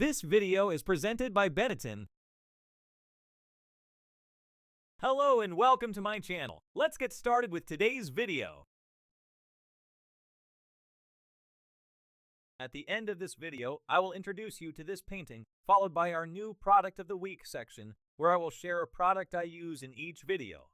This video is presented by Benetton. Hello and welcome to my channel. Let's get started with today's video. At the end of this video, I will introduce you to this painting, followed by our new Product of the Week section, where I will share a product I use in each video.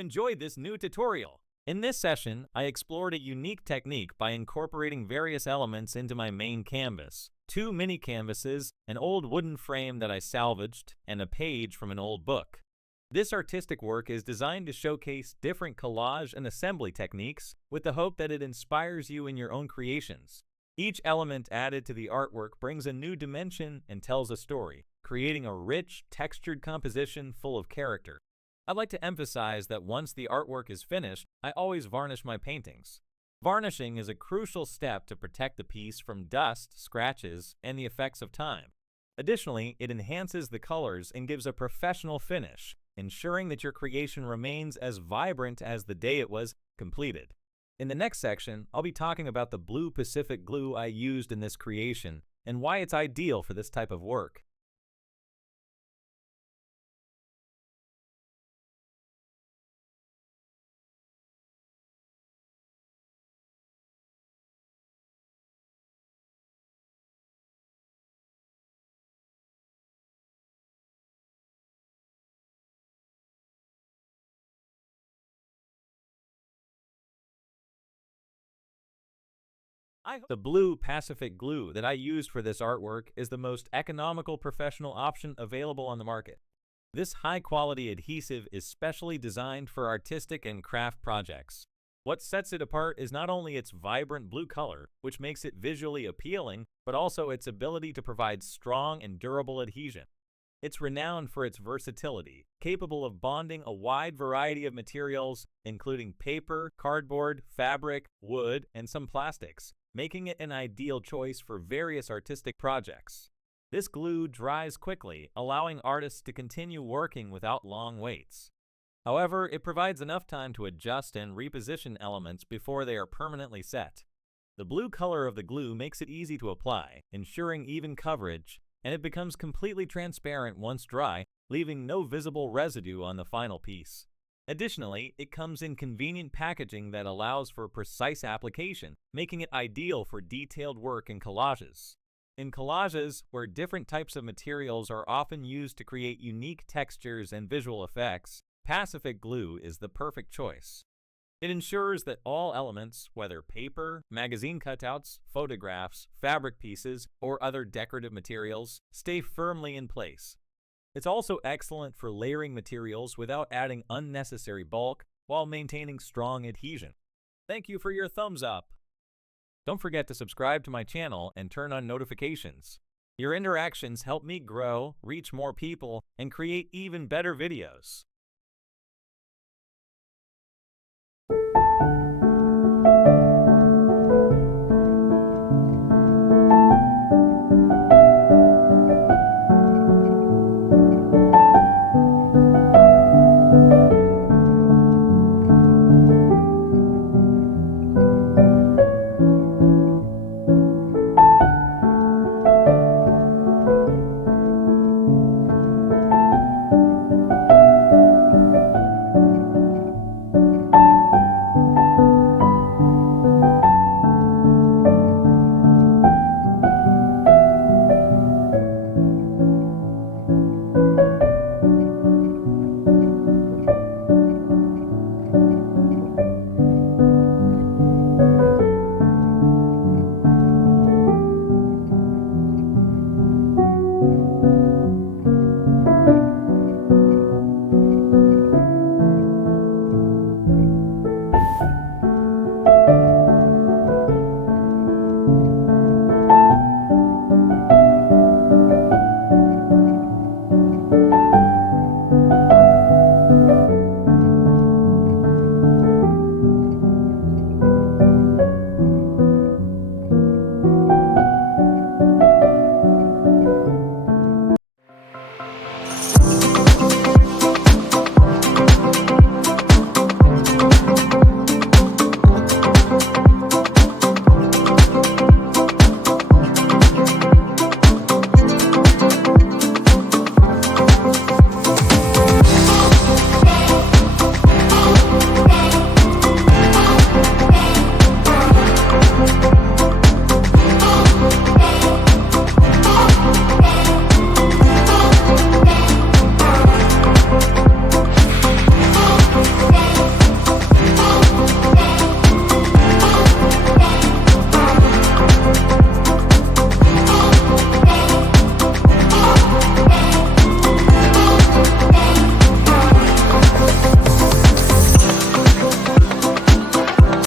enjoyed this new tutorial. In this session, I explored a unique technique by incorporating various elements into my main canvas. 2 mini canvases, an old wooden frame that I salvaged, and a page from an old book. This artistic work is designed to showcase different collage and assembly techniques with the hope that it inspires you in your own creations. Each element added to the artwork brings a new dimension and tells a story, creating a rich, textured composition full of character. I'd like to emphasize that once the artwork is finished, I always varnish my paintings. Varnishing is a crucial step to protect the piece from dust, scratches, and the effects of time. Additionally, it enhances the colors and gives a professional finish, ensuring that your creation remains as vibrant as the day it was completed. In the next section, I'll be talking about the blue Pacific glue I used in this creation and why it's ideal for this type of work. The blue Pacific glue that I used for this artwork is the most economical professional option available on the market. This high-quality adhesive is specially designed for artistic and craft projects. What sets it apart is not only its vibrant blue color, which makes it visually appealing, but also its ability to provide strong and durable adhesion. It's renowned for its versatility, capable of bonding a wide variety of materials, including paper, cardboard, fabric, wood, and some plastics, making it an ideal choice for various artistic projects. This glue dries quickly, allowing artists to continue working without long waits. However, it provides enough time to adjust and reposition elements before they are permanently set. The blue color of the glue makes it easy to apply, ensuring even coverage, and it becomes completely transparent once dry, leaving no visible residue on the final piece. Additionally, it comes in convenient packaging that allows for precise application, making it ideal for detailed work in collages. In collages, where different types of materials are often used to create unique textures and visual effects, Pacific glue is the perfect choice. It ensures that all elements, whether paper, magazine cutouts, photographs, fabric pieces, or other decorative materials, stay firmly in place. It's also excellent for layering materials without adding unnecessary bulk while maintaining strong adhesion. Thank you for your thumbs up. Don't forget to subscribe to my channel and turn on notifications. Your interactions help me grow, reach more people, and create even better videos.